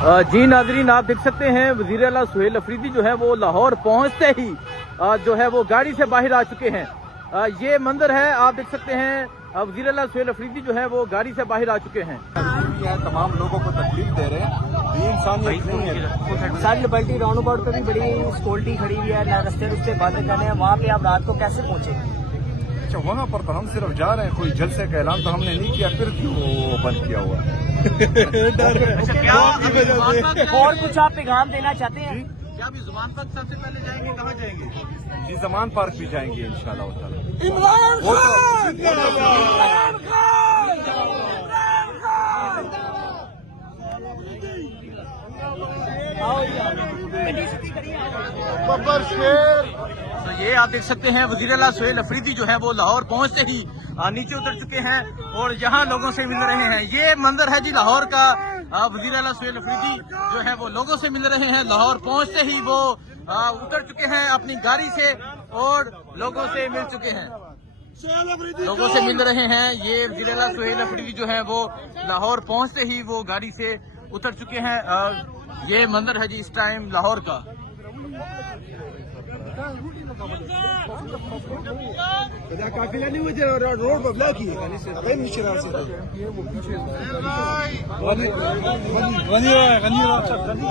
जी नाजरीन, आप देख सकते हैं वज़ीर आला सुहेल अफरीदी जो है वो लाहौर पहुंचते ही जो है वो गाड़ी से बाहर आ चुके हैं। ये मंजर है, आप देख सकते हैं वज़ीर आला सुहेल अफरीदी जो है वो गाड़ी से बाहर आ चुके हैं। तमाम लोगों को तकलीफ दे रहे हैं, सारी लिबर्टी राउंड अबाउट पे भी बड़ी सिक्योरिटी खड़ी हुई है, रास्ते रुस्ते बंद करने हैं। वहाँ पे आप रात को कैसे पहुँचे? अच्छा, वहाँ पर तो हम सिर्फ जा रहे हैं, कोई जलसे का ऐलान तो हमने नहीं किया, फिर क्यों वो बंद किया हुआ है? और कुछ आप पैगाम देना चाहते हैं? क्या अभी ज़ुबान पार्क सबसे पहले जाएंगे, कहाँ जाएंगे? जी ज़मान पार्क भी जाएंगे इंशाल्लाह ताला। तो ये आप देख सकते हैं वज़ीर आला सुहेल अफरीदी जो है वो लाहौर पहुंचते ही नीचे उतर चुके हैं और यहाँ लोगों से मिल रहे हैं। ये मंजर है जी लाहौर का। वज़ीर आला सुहेल अफरीदी जो है वो लोगों से मिल रहे हैं। लाहौर पहुंचते ही वो उतर चुके हैं अपनी गाड़ी से और लोगों से मिल चुके हैं, लोगों से मिल रहे हैं। ये वज़ीर आला सुहेल अफरीदी जो है वो लाहौर पहुंचते ही वो गाड़ी से उतर चुके हैं। ये मंजर है जी इस टाइम लाहौर का।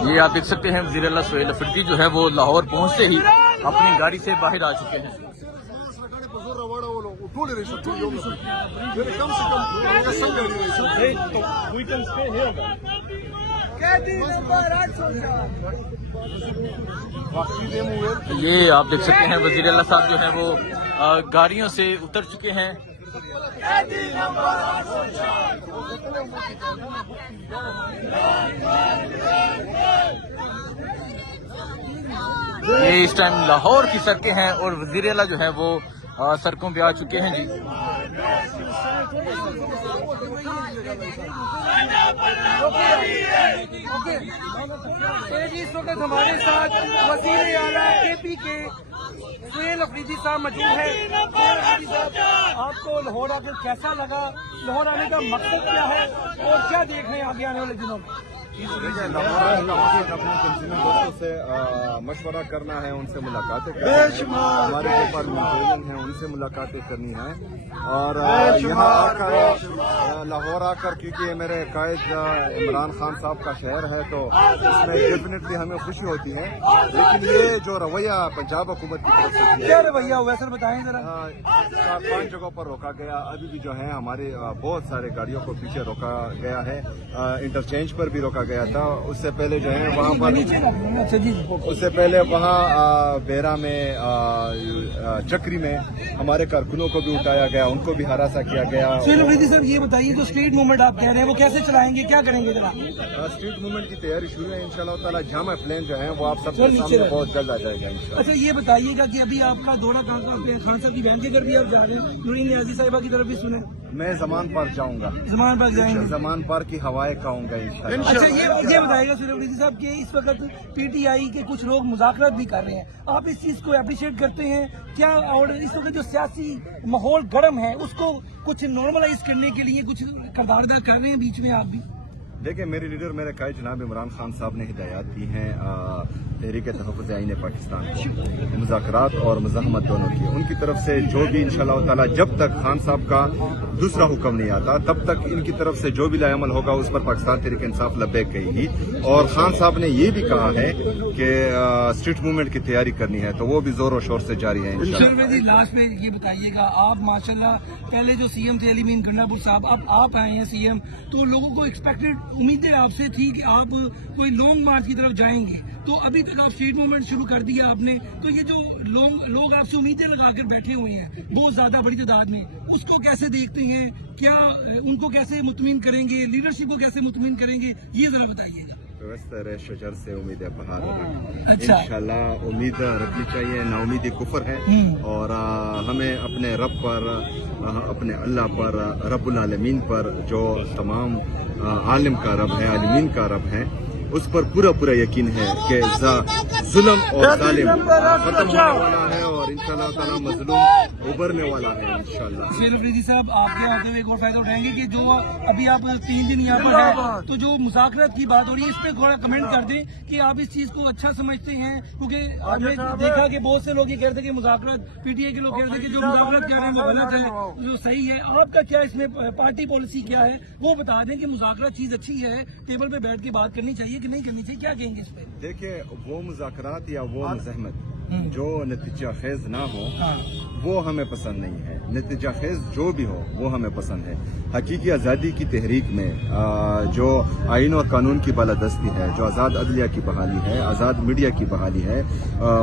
ये आप देख सकते हैं वज़ीर आला सुहेल अफरीदी जो है वो लाहौर पहुंचते ही अपनी गाड़ी से बाहर आ चुके हैं। ये आप देख सकते हैं वज़ीर आला साहब जो है वो गाड़ियों से उतर चुके हैं। ये इस टाइम लाहौर की सड़कें हैं और वज़ीर आला जो है वो सड़कों पे आ चुके हैं जी। इस वक्त हमारे साथ वज़ीर आला KP के सुहेल अफरीदी साहब मौजूद है। आपको लाहौर आकर कैसा लगा? लाहौर आने का मकसद क्या है और क्या देख रहे हैं आगे आने वाले दिनों में? अपने दोस्तों से मशवरा करना है, उनसे मुलाकातें करनी है, हमारे जो परमिशन है उनसे मुलाकातें करनी है और यहाँ आकर लाहौर आकर, क्योंकि ये मेरे कायद इमरान खान साहब का शहर है तो इसमें डेफिनेटली हमें खुशी होती है। लेकिन ये जो रवैया पंजाब हुकूमत की तरफ से क्या रवैया हुआ सर, बताएं जरा। 4-5 जगहों पर रोका गया, अभी भी जो है हमारे बहुत सारे गाड़ियों को पीछे रोका गया है। इंटरचेंज पर भी रोका गया था। उससे पहले जो है वहाँ पर, उससे पहले वहाँ बेरा में चक्री में हमारे कारकुनों को भी उठाया गया, उनको भी हरासा किया गया। सुहेल अफरीदी सर ये बताइए, जो स्ट्रीट मूवमेंट आप कह रहे हैं वो कैसे चलाएंगे, क्या करेंगे जरा? स्ट्रीट मूवमेंट की तैयारी शुरू है इंशाल्लाह ताला। जामा प्लान जो है वो आप सबके सामने बहुत जल्द आ जाएगा इंशाल्लाह। अच्छा ये बताइएगा कि अभी आपका दौरा खान साहब की बहन के घर भी आप जा रहे हैं, नूरी नियाज़ी साहिबा की तरफ भी सुने? मैं ज़मान पार्क जाऊंगा, ज़मान पार्क जाएंगे, ज़मान पार्क की हवाएं खाऊंगा इंशाल्लाह। अच्छा ये बताइएगा सुहेल अफरीदी साहब कि इस वक्त PTI के कुछ लोग मुज़ाकरात भी कर रहे हैं, आप इस चीज को अप्रिशिएट करते हैं क्या? और इस वक्त जो सियासी माहौल गर्म है उसको कुछ नॉर्मलाइज करने के लिए कुछ किरदार अदा कर रहे हैं बीच में आप भी? देखिए, मेरे लीडर मेरे कायद जनाब इमरान खान साहब ने हिदायत दी हैं तहरीक तहफ़्फ़ुज़ आईन पाकिस्तान को, मुज़ाकरात और मुज़ाहमत दोनों की। उनकी तरफ से जो भी इंशाअल्लाह ताला, जब तक खान साहब का दूसरा हुक्म नहीं आता तब तक इनकी तरफ से जो भी लाएमल होगा उस पर पाकिस्तान तहरीक इंसाफ लब्बैक कहेगी। और खान साहब ने ये भी कहा है कि स्ट्रीट मूवमेंट की तैयारी करनी है तो वो भी जोर और शोर से जारी है इंशाअल्लाह। लास्ट में ये बताइएगा, आप माशाल्लाह पहले जो CM थे अली मीन गंडापुर साहब, अब आप आए हैं CM, तो लोगों को एक्सपेक्टेड उम्मीदें आपसे थी कि आप कोई लॉन्ग मार्च की तरफ जाएंगे, तो अभी तक आप स्ट्रीट मूवमेंट शुरू कर दिया आपने, तो ये जो लोग आपसे उम्मीदें लगाकर बैठे हुए हैं बहुत ज्यादा बड़ी तादाद में, उसको कैसे देखते हैं? क्या उनको कैसे मुतमिन करेंगे, लीडरशिप को कैसे मुतमिन करेंगे, ये जरा बताइएगा। शजर से उम्मीदें बहार होगी अच्छा। इंशाल्लाह। उम्मीद रखनी चाहिए, नाउमीदी कुफर है और हमें अपने रब पर, अपने अल्लाह पर, रब्बुल आलमीन पर, जो तमाम आलिम का रब है, आलिमीन का रब है, उस पर पूरा पूरा यकीन है कि जुल्म और जालिम खत्म होने वाला है और इंशाल्लाह ताला मजलूम उभरने वाला है इंशाल्लाह। सुहेल अफरीदी साहब, आपके आते हुए एक और फायदा उठाएंगे कि जो अभी आप 3 दिन यहाँ पर हैं, तो जो मुज़ाकरात की बात हो रही है, इस पे थोड़ा कमेंट कर दें कि आप इस चीज को अच्छा समझते हैं, क्योंकि हमने देखा कि बहुत से लोग ये कह रहे थे कि मुज़ाकरात, पीटीआई के लोग कह रहे थे कि जो मुज़ाकरात कर रहे हैं वो गलत है, जो सही है। आपका क्या इसमें पार्टी पॉलिसी क्या है, वो बता दें कि मुज़ाकरात चीज अच्छी है, टेबल पे बैठ के बात करनी चाहिए कि नहीं करनी चाहिए, क्या कहेंगे इस पे? देखिए, वो मुज़ाकरात या वो मज़ाहमत जो नतीजा खेज ना हो वो हमें पसंद नहीं है। नतीजा खेज जो भी हो वो हमें पसंद है। हकीकी आज़ादी की तहरीक में जो आइन और कानून की बालादस्ती है, जो आज़ाद अदलिया की बहाली है, आज़ाद मीडिया की बहाली है,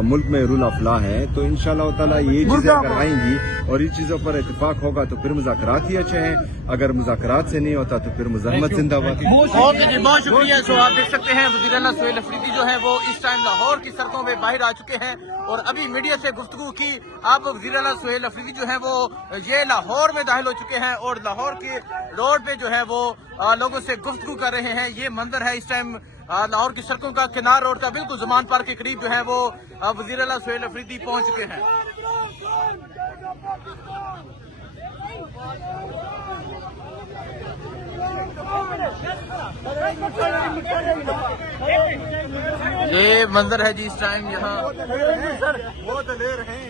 मुल्क में रूल ऑफ लॉ है, तो इंशाल्लाह ताला ये चीज़ें अगर आएंगी और ये चीज़ों पर इत्तेफाक होगा तो फिर मुज़ाकरात ही अच्छे हैं। अगर मुज़ाकरात से नहीं होता तो फिर मुज़ाहमत जिंदाबाद। ओके जी, बहुत शुक्रिया। सो आप देख सकते हैं वज़ीर आला सुहेल अफरीदी जो है वो इस टाइम लाहौर की सड़कों में बाहर आ चुके हैं और अभी मीडिया से गुफ्तगू की। आप वज़ीर आला सुहेल अफरीदी जो है वो ये लाहौर में दाखिल हो चुके हैं और लाहौर के रोड पे जो है वो लोगों से गुफ्तगू कर रहे हैं। ये मंजर है इस टाइम लाहौर की सड़कों का, किनार रोड का बिल्कुल ज़मान पार्क के करीब जो है वो वज़ीर आला सुहेल अफरीदी पहुंच चुके हैं। ये मंजर है जी इस टाइम यहाँ। वो दलेर हैं।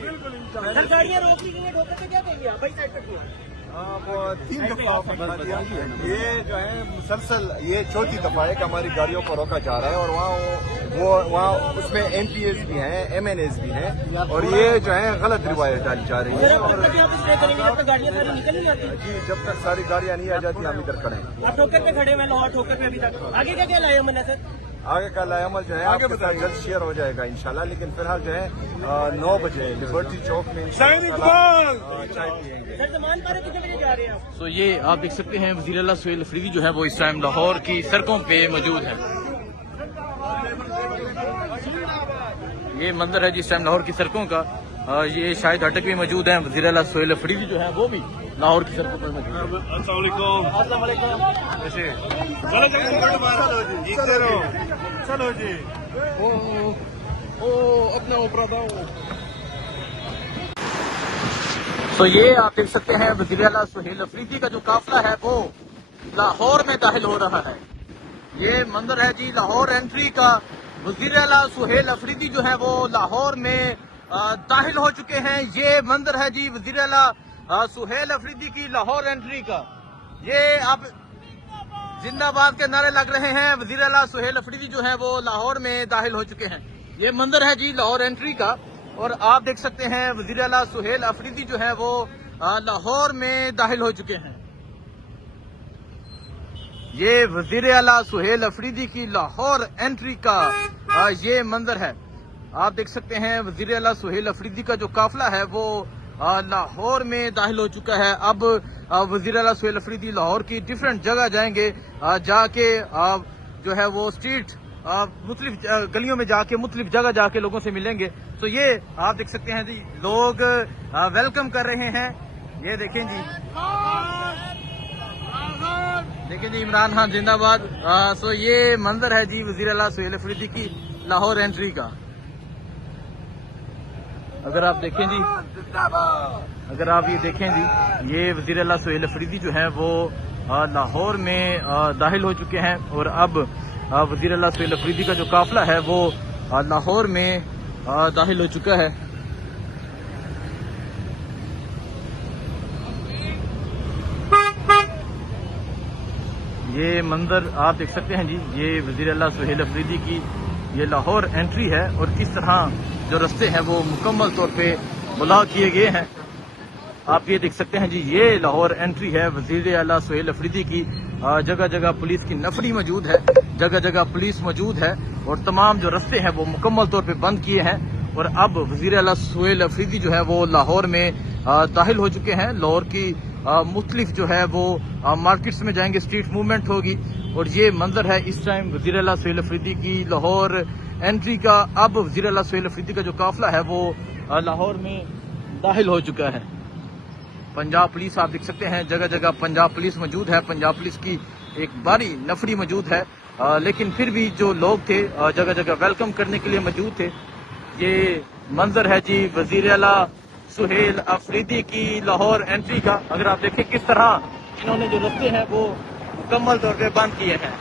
गाड़ियाँ रोक ली गई, रोकने पे क्या कहेंगे आप? भाई साइड पे वो 3 दफा फरमा दिया। ये जो है मुसलसल ये चौथी दफा है कि हमारी गाड़ियों को रोका जा रहा है और वहाँ उसमें MPs भी हैं, MNAs भी हैं और ये जो है गलत रिवायत डाली जा रही है। और गाड़ियाँ सारी निकल नहीं आती जी, जब तक सारी गाड़ियाँ नहीं आ जाती हम इधर खड़े हैं। आप ठोकर पे खड़े हैं, लाहौर ठोकर पे अभी तक। आगे का क्या लाया मैंने सर? आगे का लायामल जो है आपके साथ जल्द शेयर हो जाएगा इंशाल्लाह, लेकिन फिलहाल जो है 9 बजे लिबर्टी चौक में चाय पियेंगे। सर जमान पारा कितने बजे जा रहे हैं आप? तो ये आप देख सकते हैं वज़ीर आला सुहेल अफरीदी जो है वो इस टाइम लाहौर की सड़कों पे मौजूद है। ये मंजर है जी इस टाइम लाहौर की सड़कों का। ये शाहिद हटक भी मौजूद है। वज़ीर आला सुहेल अफरीदी जो है वो भी लाहौर की सड़कों पर मौजूद है। चलो जी अपना तो ये आप देख सकते हैं वज़ीर आला सुहेल अफरीदी का जो काफिला है वो लाहौर में दाखिल हो रहा है। ये मंजर है जी लाहौर एंट्री का। वज़ीर आला सुहेल अफरीदी जो है वो लाहौर में दाखिल हो चुके हैं। ये मंजर है जी वज़ीर आला सुहेल अफरीदी की लाहौर एंट्री का। ये आप जिंदाबाद के नारे लग रहे हैं। वज़ीर आला सुहेल अफरीदी जो है वो लाहौर में दाखिल हो चुके हैं। ये मंजर है जी लाहौर एंट्री का और आप देख सकते हैं वज़ीर आला सुहेल अफरीदी जो है वो लाहौर में दाखिल हो चुके हैं। ये वज़ीर आला सुहेल अफरीदी की लाहौर एंट्री का ये मंजर है। आप देख सकते हैं वज़ीर आला सुहेल अफरीदी का जो काफिला है वो लाहौर में दाखिल हो चुका है। अब वज़ीर आला सुहेल अफरीदी लाहौर की डिफरेंट जगह जाएंगे, जाके जो है वो स्ट्रीट मुख्तलिफ गलियों में जाके मुख्तलिफ जगह जाके लोगों से मिलेंगे। तो ये आप देख सकते हैं जी लोग वेलकम कर रहे हैं। ये देखें जी, देखें जी इमरान खान जिंदाबाद। सो ये मंजर है जी वज़ीर आला सुहेल अफरीदी की लाहौर एंट्री का। अगर आप देखें जी, अगर आप ये देखें जी, ये वज़ीर आला सुहेल अफरीदी जो है वो लाहौर में दाखिल हो चुके हैं और अब वज़ीर आला सुहेल अफरीदी का जो काफिला है वो लाहौर में दाखिल हो चुका है। ये मंजर आप देख सकते हैं जी, ये वज़ीर आला सुहेल अफरीदी की ये लाहौर एंट्री है और किस तरह जो रास्ते हैं वो मुकम्मल तौर पे ब्लॉक किए गए हैं। आप ये देख सकते हैं जी, ये लाहौर एंट्री है वज़ीर आला सुहेल अफरीदी की। जगह जगह पुलिस की नफरी मौजूद है, जगह जगह पुलिस मौजूद है और तमाम जो रास्ते हैं वो मुकम्मल तौर पे बंद किए हैं। और अब वज़ीर आला सुहेल अफरीदी जो है वो लाहौर में दाखिल हो चुके हैं। लाहौर की मुख्तलिफ जो है वो मार्केट्स में जाएंगे, स्ट्रीट मूवमेंट होगी और ये मंजर है इस टाइम वज़ीर आला सुहेल अफरीदी की लाहौर एंट्री का। अब वज़ीर आला सुहेल अफरीदी का जो काफिला है वो लाहौर में दाखिल हो चुका है। पंजाब पुलिस आप देख सकते हैं, जगह जगह पंजाब पुलिस मौजूद है। पंजाब पुलिस की एक भारी नफरी मौजूद है, लेकिन फिर भी जो लोग थे जगह जगह वेलकम करने के लिए मौजूद थे। ये منظر ہے جی وزیر اعلیٰ سہیل افریدی کی لاہور انٹری کا. اگر آپ دیکھیں کس طرح انہوں نے جو رستے ہیں وہ مکمل طور پہ بند کیے ہیں.